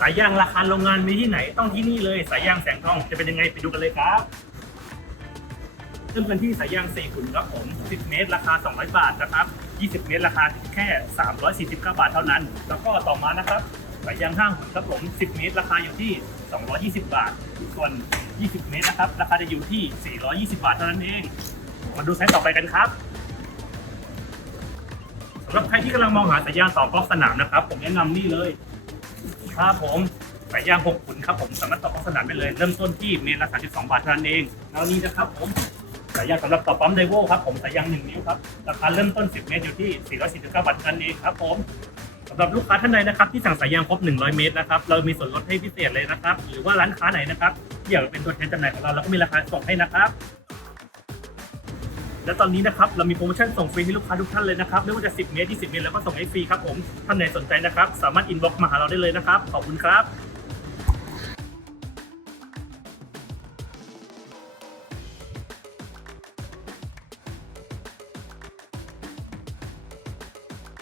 สายยางราคาโรงงานมีที่ไหนต้องที่นี่เลยสายยางแสงทองจะเป็นยังไงไปดูกันเลยครับเริ่มกันที่สายยาง4ขุนครับผม 10 เมตร ราคา 200 บาทนะครับ 20 เมตร ราคาแค่ 349 บาทเท่านั้น แล้วก็ต่อมานะครับสายยาง5ขุนครับผม 10 เมตร ราคาอยู่ที่ 220 บาท ส่วน 20 เมตรนะครับ ราคาจะอยู่ที่ 420 บาทเท่านั้นเอง มาดูไซส์ต่อไปกันครับสำหรับใครที่กำลังมองหาสายยางต่อกอล์ฟสนามนะครับ ผมแนะนำนี่เลย ครับผมสายยางหกขุนครับผมสามารถต่อกอล์ฟสนามได้เลย เริ่มต้นที่เมตรละ32 บาทเท่านั้นเอง แล้วนี้นะครับผมสายยางสำหรับต่อปั๊มไดโวครับผมสายยาง1นิ้วครับราคาเริ่มต้น 10 เมตรอยู่ที่ 449 บาทเท่านั้นเองครับผมสำหรับลูกค้าท่านใดนะครับที่สั่งสายยางครบ 100 เมตรนะครับเรามีส่วนลดให้พิเศษเลยนะครับ หรือว่าร้านค้าไหนนะครับที่อยากเป็นตัวแทนจำหน่ายของเราเราก็มีราคาส่งให้นะครับ และตอนนี้นะครับเรามีโปรโมชั่นส่งฟรีให้ลูกค้าทุกท่านเลยนะครับไม่ว่าจะ 10 เมตร 20 เมตรแล้วก็ส่งให้ฟรีครับผมท่านไหนสนใจนะครับ สามารถอินบ็อกซ์มาหาเราได้เลยนะครับขอบคุณครับ